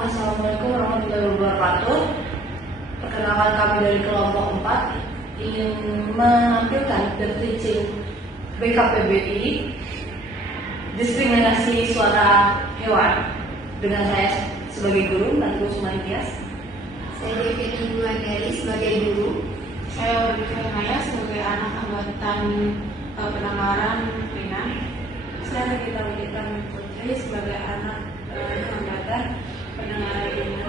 Assalamualaikum warahmatullahi wabarakatuh. Perkenalkan, kami dari kelompok 4 ingin menampilkan the teaching BKPBI diskriminasi suara hewan dengan saya sebagai guru, Nanti Usmanias. Saya Devini Wulandari sebagai guru. Saya Olivia Maya sebagai anak angkatan pendengaran telinga. Saya kita Widita Putri sebagai anak angkatan pendengaran telinga.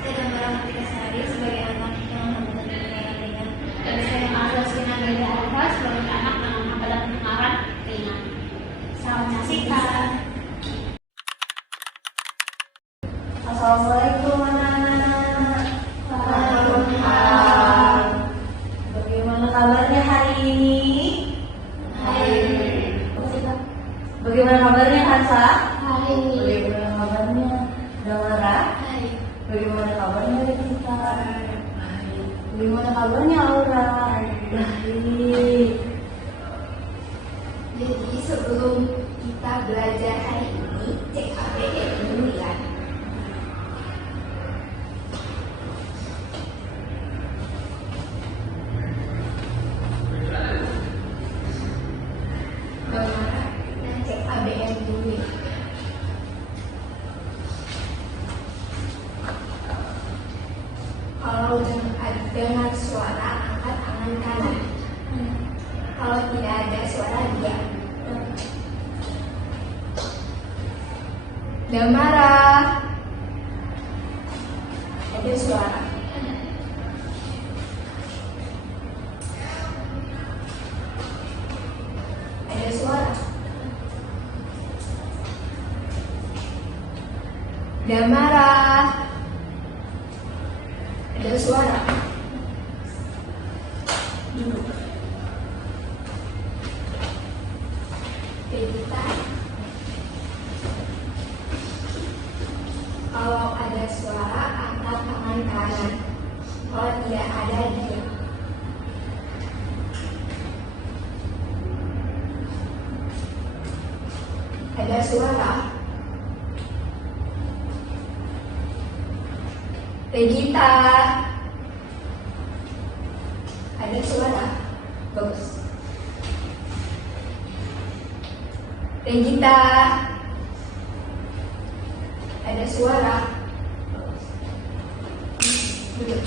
Saya Gambar Matika Sari sebagai anak yang angkatan pendengaran telinga. Dan saya Azal Sina Ganda Alfa sebagai anak yang angkatan pendengaran telinga. Salam saksikan. Assalamualaikum anak-anak. Waalaikumsalam. Bagaimana kabarnya hari ini? Bagaimana kabarnya Hansa? Bagaimana kabarnya Damara? Bagaimana kabarnya Rita? Bagaimana kabarnya Aura? Baik. Jadi sebelum kita belajar hari ini, cek KBM dulu ya. Cek KBM dulu ya. Kalau dengan suara, angkat tangan kanan. Kalau tidak ada suara, diam. Damara. Ada suara. Ada suara. Damara. Ada suara. Rita. Kalau ada suara, angkat tangan kanan. Kalau tidak ada, diam. Ada suara. Regita. Ada suara. Bagus. Regita. Ada suara. Duduk.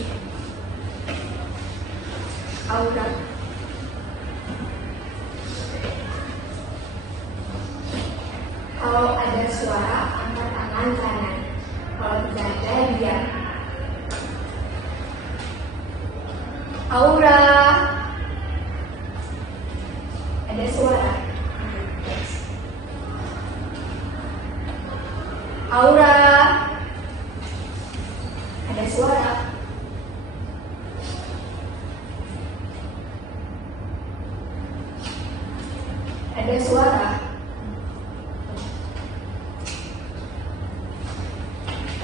Aura. Kalau ada suara, angkat tangan kanan. Kalau tidak ada, diam. Aura. Ada suara. Aura. Ada suara. Ada suara.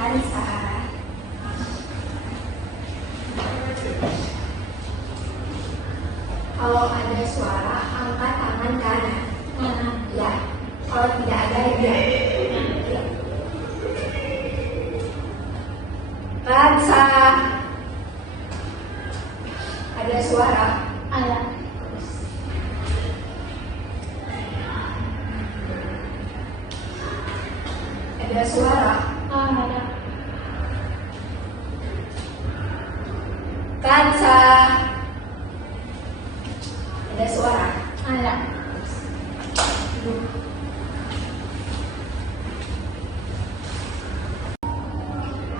Hansa. Kalau ada suara, angkat tangan kanan. Ya. Kalau tidak ada, diam. Hansa. Ada suara. Ada. Ada suara. Ada. Kansa. Ada suara. Ada.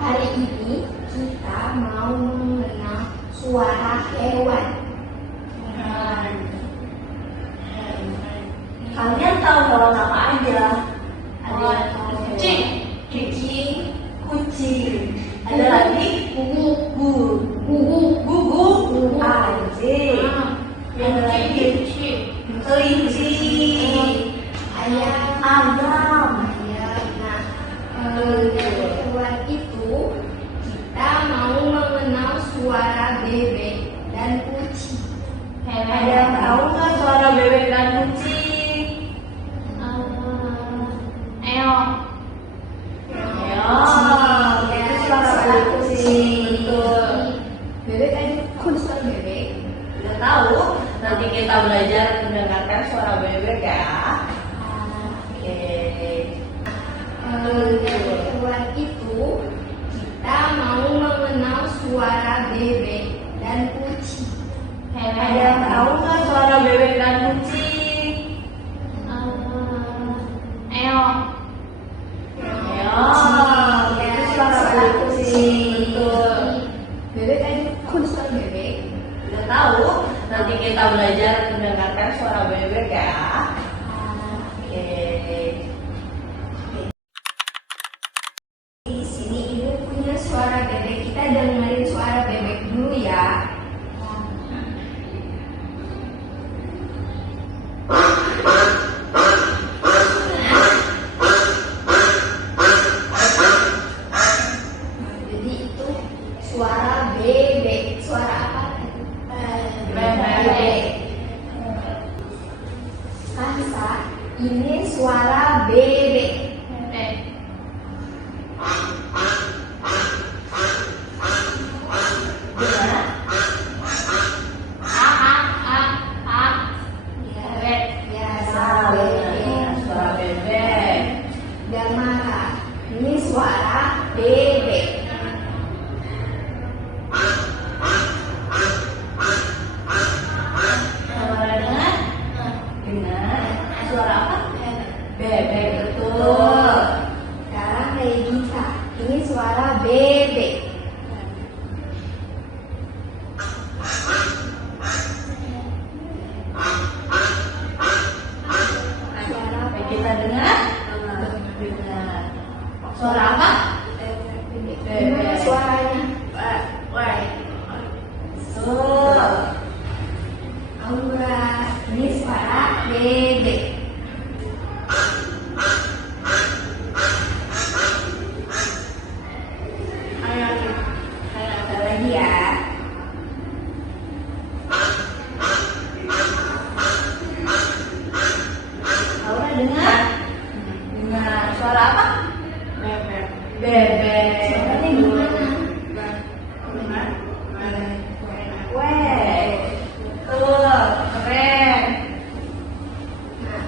Hari ini kita mau mengenal suara hewan. Kalian tahu hewan apa aja? Kucing. Kucing, kucing. Ada lagi? Gugu. Anjing. Ada lagi? Kelinci. Ayam. Ayam. Nah, hewan itu kita mau mengenal suara bebek dan kucing. Ada yang tahu nggak suara bebek dan kucing? Ayo. Ya. belajar mendengarkan suara bebek ya. Oke. Yang kedua itu kita mau mengenal suara bebek dan kucing. Ada yang tahu nggak suara bebek dan kucing? Ayo. Itu suara kucing. Betul. Bebek tadi kok suara bebek? Udah tahu? Nanti kita belajar mendengarkan suara bebek ya. Oke. Di sini ibu punya suara bebek. Kita dengerin suara bebek dulu ya. Jadi itu suara bebek. Suara apa? Bebek. Kansa, ini suara bebek. Suara bebek. Damara, ini suara bebek. Suara dengar? Dengar. Suara apa? Bebek, betul. Sekarang kayak Gita, ini suara bebek. Suara Baik, kita dengar? Dengar. Suara apa? Gimana suaranya? Betul. Aura, ini suara bebek. Ada lagi ya. Aura dengar? Dengar. Suara apa? Bebek. Bebek. Suaranya gimana? Weh. Betul. Keren. Nah,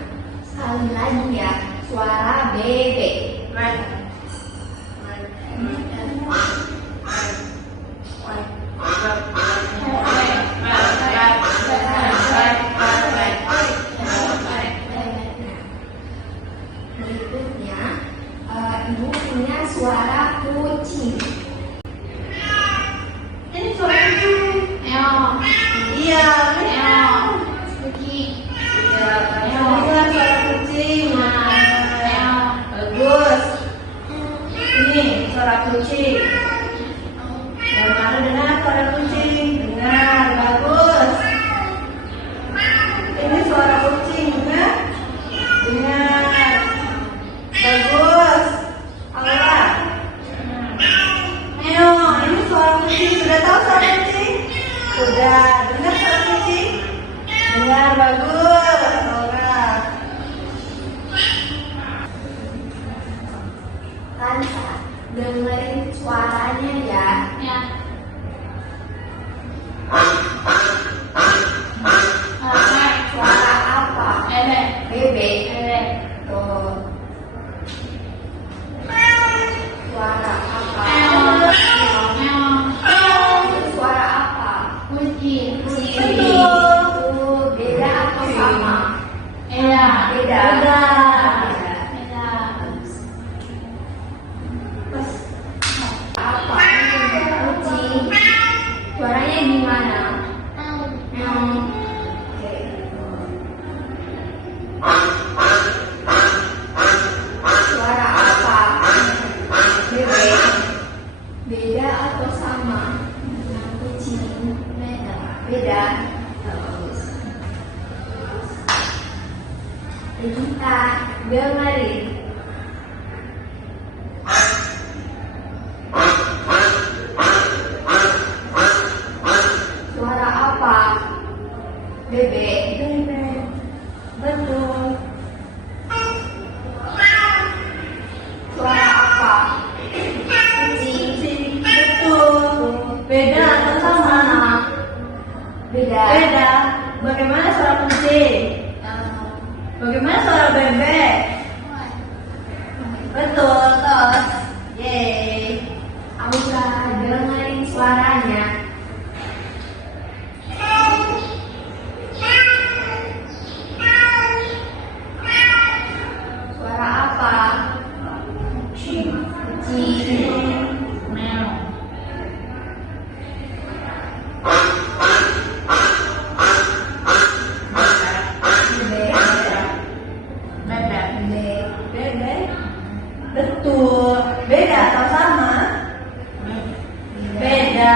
sekali lagi ya, suara bebek. Berikutnya, ibu punya suara kucing. Ini suara kucing. Ayo, Iya. kucing. Iya. Kamu dengar suara kucing. Ayo. Bagus. Ini suara kucing. Dan mana dengar suara kucing? Dengar. Bagus. Ini suara kucing. Dengar? Dengar. Bagus. Aura. Ayo, ini suara kucing. Sudah tahu suara kucing? Sudah. Dengar suara kucing? Dengar. Bagus. Aura. Kansa, dengerin suaranya ya. Suara apa? Bebek. Tuh. Suara apa? Suara apa? Kucing. Beda atau sama? Beda. Apa? Kucing. Suaranya gimana? Oke. Suara apa? Bebek. Beda atau sama? Kucing. Beda. Bagus. Kita dengerin. Suara apa? Bebek. Betul. Suara apa? Kucing. Betul. Beda atau sama? Beda. Beda. bagaimana suara kucing? Bagaimana suara bebek? Betul, tos. Yeay. Aura, dengerin suaranya. Suara apa? Kucing. Meow. Bebek. Betul. Beda atau sama? Beda.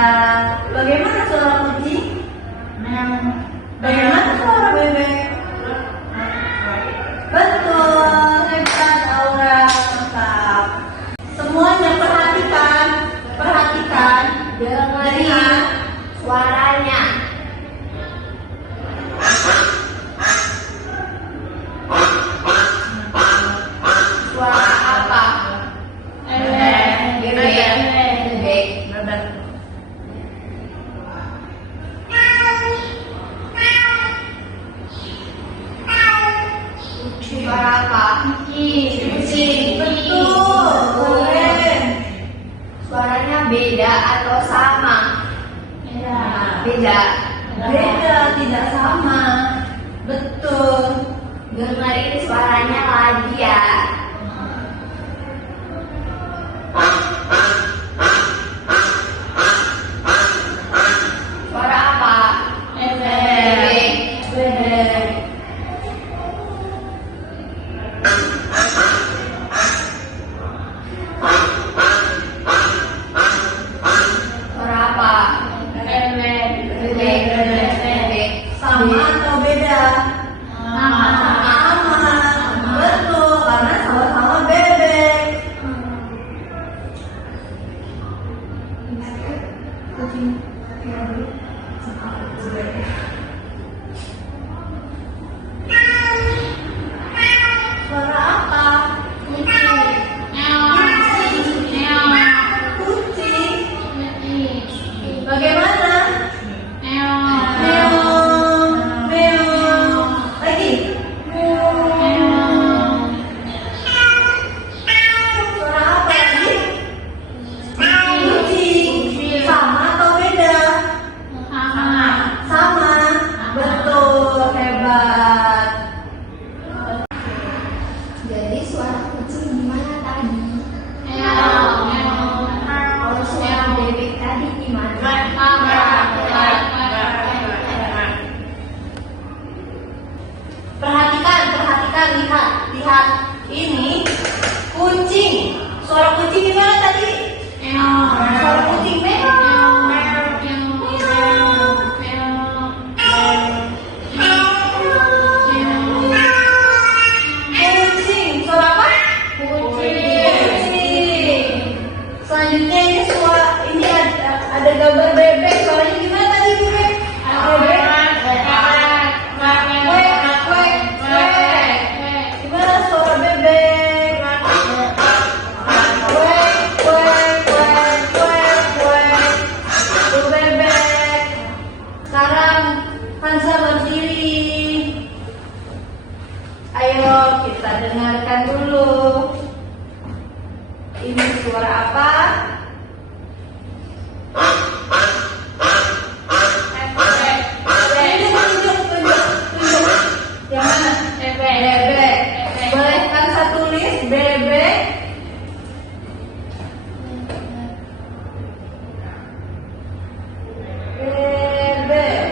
Bagaimana suara kucing? Bagaimana suara bebek? Betul. Hebat, Aura. Mantap. Semuanya perhatikan. Perhatikan. Dengerin suaranya. Suara apa? Bebek. Suara apa? Kucing. Betul. Keren. Suaranya beda atau sama? Beda. Beda, tidak sama. Betul. Dengerin suaranya lagi ya. Suara apa? Bebek. Bebek. Suara apa? Bebek. Bebek. Sama atau beda? Sama. Sama. Betul, karena sama-sama bebek. Suara apa? Kucing. Bagaimana? Meow. Meow. Lagi. Suara apa lagi? Kucing. Sama atau beda? Sama. Betul, hebat. Jadi suara kucing gimana tadi? Kalau suara bebek tadi gimana? Perhatikan, lihat. Ini kucing. Suara kucing gimana tadi? Suara kucing meow. Kucing. Suara apa? Kucing. Selanjutnya ini ada gambar bebek. Suaranya gimana tadi bebek? Bebek. Gimana suara bebek? Tuh bebek. Sekarang Hansa berdiri. Ayo kita dengarkan dulu. Ini suara apa? Tunjuk. Yang mana? Bebek. Boleh Hansa tulis bebek? Bebek.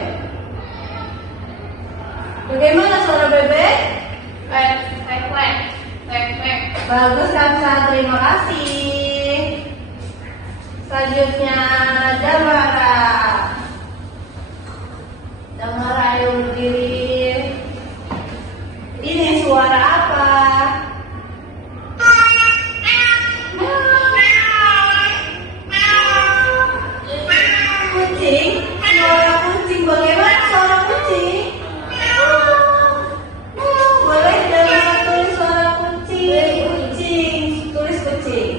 Bagaimana suara bebek? Bagus Hansa, terima kasih. Selanjutnya Damara. Damara ayo berdiri. Ini suara apa? Kucing. Suara kucing. Bagaimana suara kucing? Boleh Damara tulis suara kucing. Tulis kucing.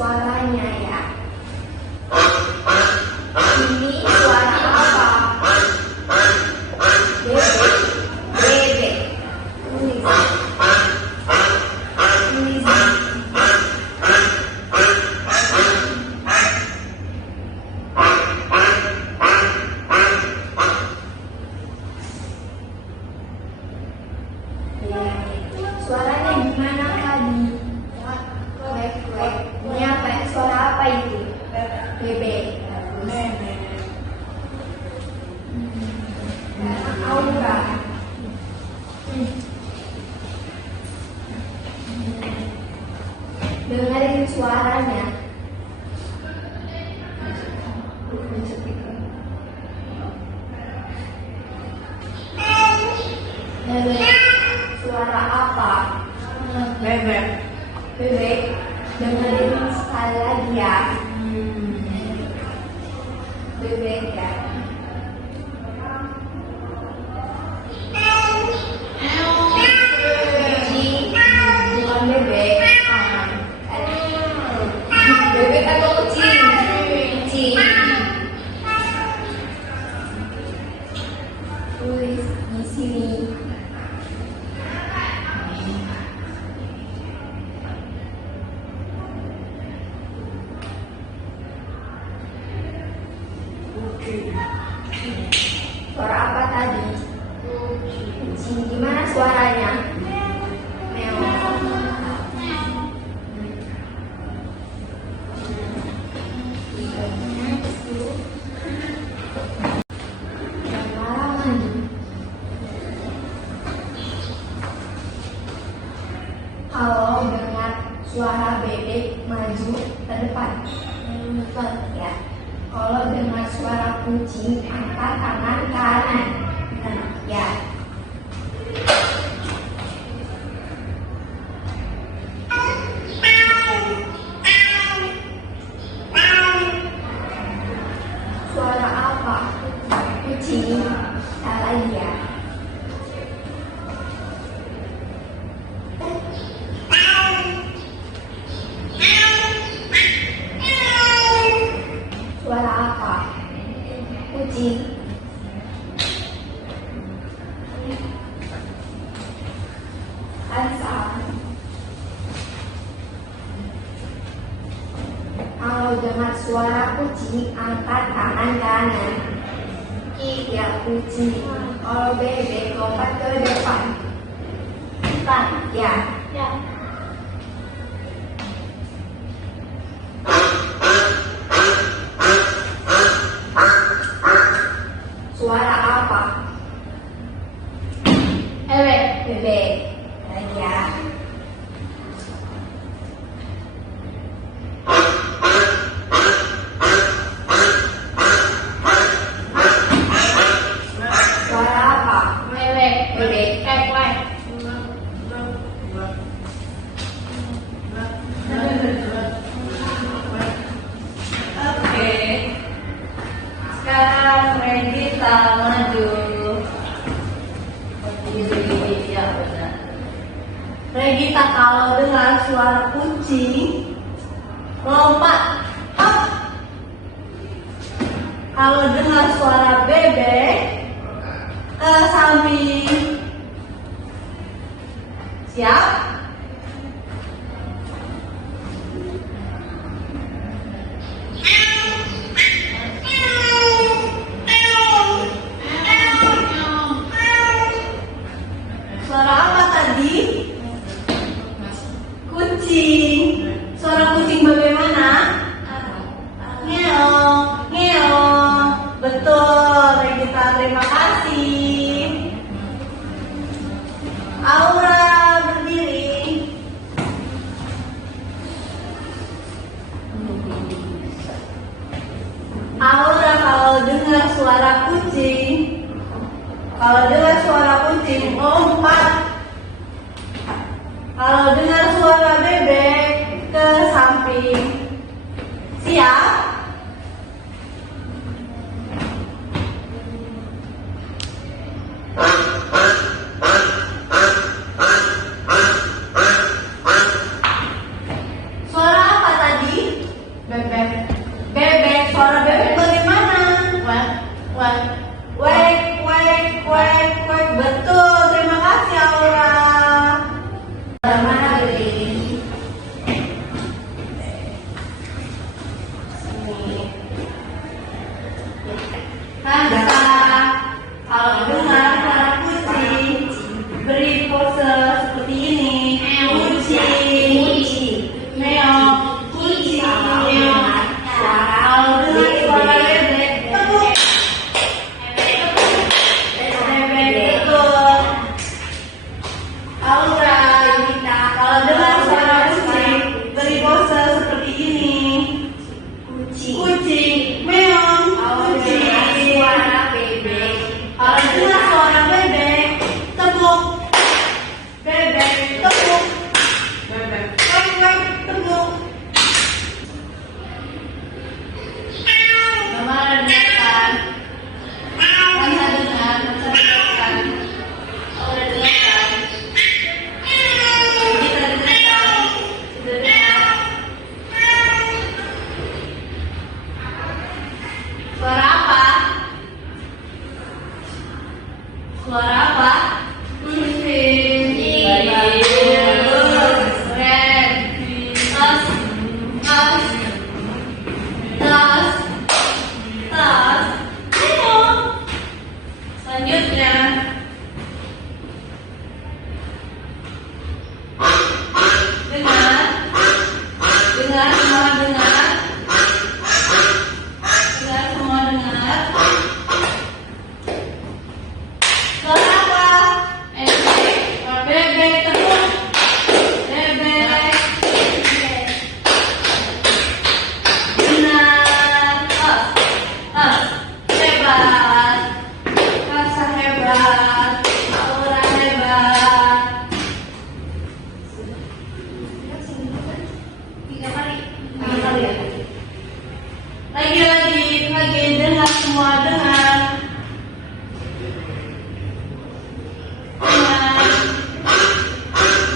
suaranya ya. Ini suara apa? Bebek. Bebek. Tulis. Tulis. Suaranya gimana tadi? Kuek kuek. Ini apa? Suara apa itu? Bebek. Aura. Dengerin suaranya. Bebek. Suara apa? Bebek. Bebek. Dengerin sekali lagi ya. Bebek ya. Kucing. Bukan bebek. Bebek atau kucing? Kucing. Tulis di sini. Suara apa tadi? Kucing. Gimana suaranya? Meong. Halaman. Kalau dengar suara bebek maju ke depan. Ya. Kalau dengar suara kucing, angkat tangan kanan. Ya. Suara apa? Kucing. Salah ya. Suara apa? Kucing. Salah. Kalau dengar suara kucing, angkat tangan kanan. Iya kucing. Kalau bebek, lompat ke depan. Depan, ya. Ya. Suara apa? Bebek. Bebek. Ya. Suara apa? Bebek. Bebek. Kuek. Oke. Sekarang Regita maju. Ya benar. Regita kalau dengar suara kucing lompat up. Kalau dengar suara bebek ke samping. Siap? Suara apa tadi? Kucing. Suara kucing bagaimana? Ngeong, ngeong. Betul, Regita, terima kasih. Aura berdiri. Aura kalau dengar suara kucing, lompat. Kalau dengar suara bebek ke samping. Siap? Suara apa tadi? Hansa. Kalau dengar suara kucing, beri pose seperti ini. Kucing. Meong. Kucing. Meong. Kalau dengar suara bebek, tepuk. Bebek betul. Aura, kalau dengar suara kucing, beri pose seperti ini. Kucing, meong, kucing. Suara bebek. Kalau dengar suara bebek, tepuk. Bebek, tepuk. Bebek. Wek, wek, tepuk. Mama dengarkan. Masa dengar, masa dengarkan. Udah dengarkan. Kita dengarkan. Sudah dengar. Suara apa? Suara apa? Kucing. Bagus. Keren. Tas. Tas. Tas. Tas. Ayo. Selanjutnya. Dengar. Dengar semua dengar. Dengar semua dengar. Suara apa? Bebek tepuk. Bebek. Benar. Tas. Hebat. Rasa hebat. Aura hebat. 3 kali. 3 kali ya? Lagi dengar semua dengar.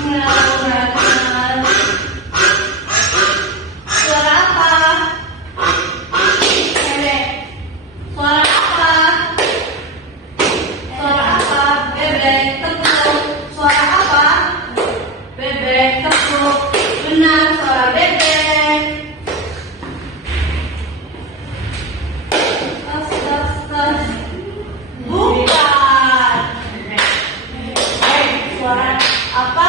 Dengar. Suara apa? Bebek. Suara apa? Suara apa? Bebek tepuk. Suara apa? Bebek tepuk. Benar, suara bebek. Tas, tas, tas. Bukan. Suara apa?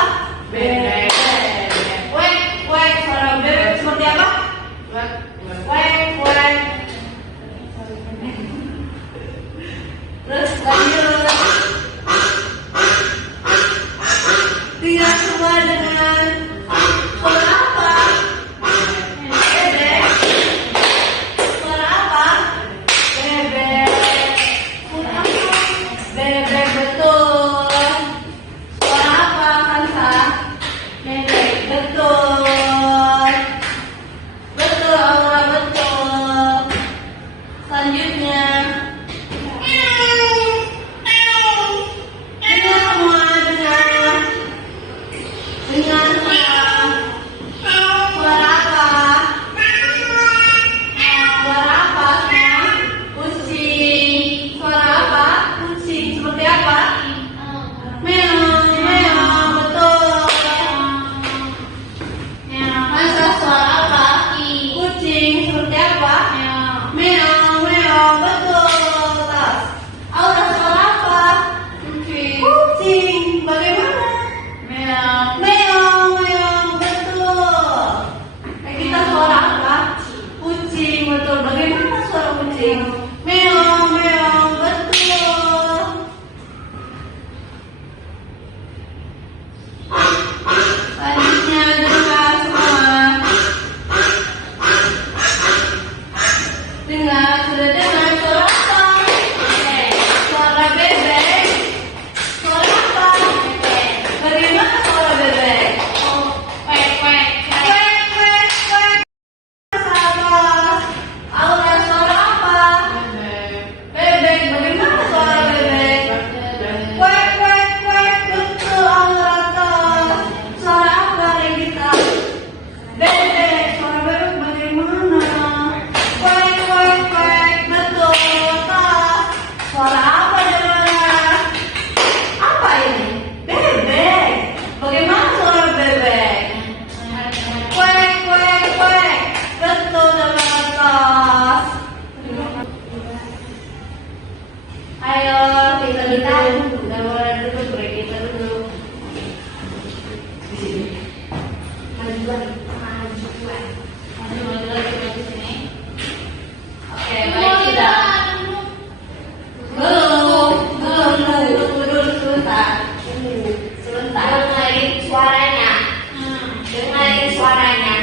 Bebek. Wek, wek. Suara bebek seperti apa? Wek, wek. Terus lanjut. Dengar semua dengan suara apa? Bebek. Suara apa? Bebek. Suara apa? Bebek betul. Suara apa, Hansa? Bebek betul. Betul, Aura betul. Selanjutnya. Dengar semua, dengar. Dengar semua. Suara apa? Suara apa semua? Kucing. Suara apa? Kucing. Seperti apa? Meong, meong, betul. Masa suara apa? Kucing. Seperti apa? Meong, meong, betul. Tas. Aura suara apa? Kucing. Bagaimana? Meong, meong, meong, betul. Kita suara apa? Kucing, betul. Bagaimana suara kucing? Meong, meong, betul. Selanjutnya dengar semua. Dengar, sudah dengar suara apa? Suara bebek. Suara apa? Bagaimana suara bebek? Kwek, kwek, kwek, kwek, kwek. Sabar. Aura suara apa? Bebek. Bagaimana suara bebek? Kwek, kwek, kwek. Betul, Aura tas. Suara apa, Regita? Bebek. Suara bebek bagaimana? Kwek, kwek, kwek. Betul. kita dulu. Damara dulu, break kita dulu. Di sini. majuan. Maju lagi maju sini. Oke, baik kita. Belum dulu sebentar. Dengerin suaranya. Dengerin suaranya.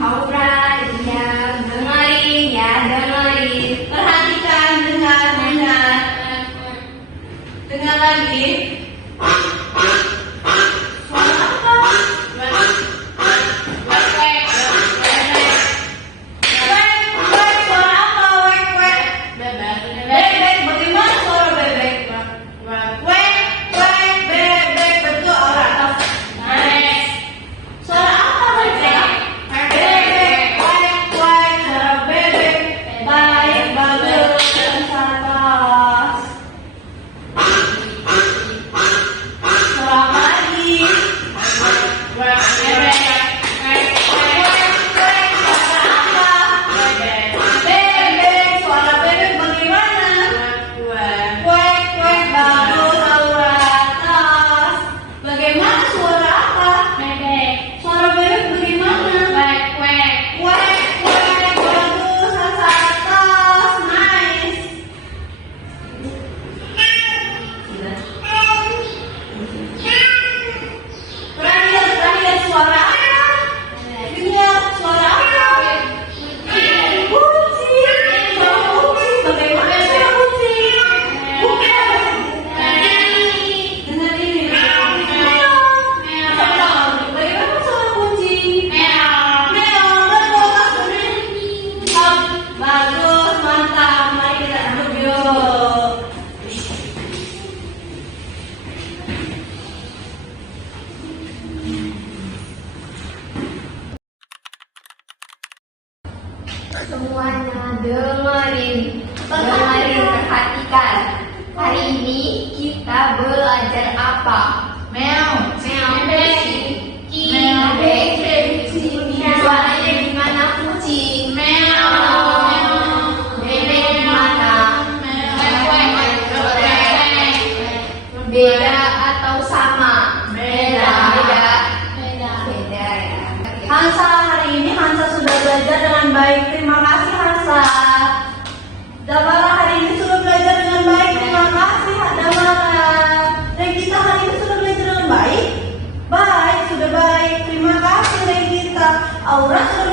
Aura, diam, dengerin ya, dengerin. Perhatikan, dengar. Dengar lagi. Suara apa? Wek, suara apa? Wek. Bebek, bagaimana suara bebek? Wek, bebek, betul orang. Suara apa bebek? Bebek, suara bebek. Baik, bagus, dan sabar. Suara apa lagi? Bebek, suara bebek bagaimana? Kuek, bagus, Aura. Atas. Bagaimana suara apa? Suara bebek bagaimana? Kuek, bagus, atas, nice. Terakhir suara apa? Dengar suara apa? Kucing. Suara kucing. Bagaimana suara kucing? Bukan. Dengar ini. Bagaimana suara kucing? Meow, betul. Bagus, mantap. Mari kita duduk yuk. Semuanya dengerin, perhatikan. Hari ini kita belajar apa? Kucing. Suaranya gimana kucing? Bebek gimana? Beda atau sama? Beda ya. Hansa, hari ini Hansa sudah belajar dengan baik. Terima kasih Hansa. Damara, hari ini sudah belajar dengan baik. Terima kasih Damara. Regita, hari ini sudah belajar dengan baik. Baik, sudah baik. Terima kasih Regita. Aura sudah